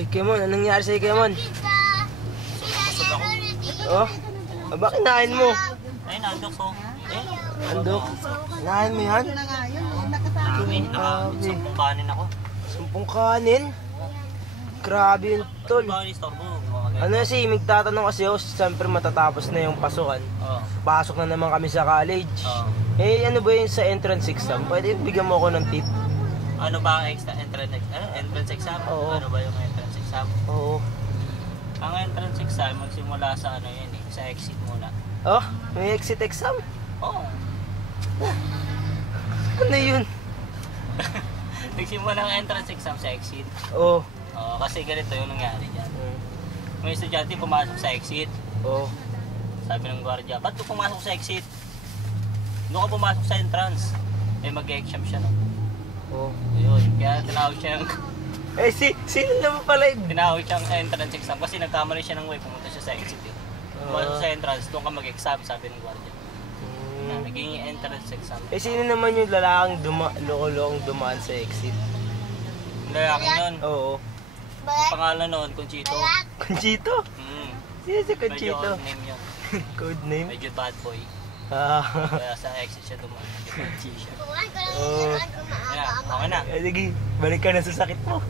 Ay, Kemon, anong nangyari sa'yo, Kemon? Busog ako. Oh? Aba, kinain mo. Ay, nandok ko. Andok. Kinain mo yan? Dami. Naka-10 kanin ako. 10 kanin? Grabe yun, tol. Baka istorbo. Ano kasi, magtatanong kasi ako, siyempre matatapos na yung pasukan. Oo. Pasok na naman kami sa college. Oo. Eh, ano ba yun sa entrance exam? Pwede bigyan mo ako ng tip? Ano ba ang entrance exam? Oo. Ano ba yung entrance exam? Oo. Ang entrance exam, magsimula sa ano yun eh, sa exit muna. Oh, may exit exam? Oo. Ano yun? Nagsimula ang entrance exam sa exit. Oh. Oo, kasi ganito yung nangyari dyan. May estudyante pumasok sa exit. Oh. Sabi ng gwardiya, ba't ka pumasok sa exit? Doon ka pumasok sa entrance. Eh mag-exam siya, no? Oh. Ayun, kaya tinawag siya ng Eh, sino naman pala yun? tinawag siyang entrance exam kasi nagkamali siya ng way, pumunta siya sa exit yun. Pumasok sa entrance, doon ka mag-exam, sabi ng gwardiya. Na, naging entrance exam. Eh, sino naman yung lalaking loko-lokong dumaan sa exit? Ang lalaking yun, Oo. pangalan noon, Conchito. Conchito? Sino si Medyo Conchito? odd name yun. Code name? Medyo bad boy. Ah. Kaya sa exit siya dumaan. Medyo punchy siya. Oh. Kaya, okay na. Eh, sige, balik ka na sa sakit mo.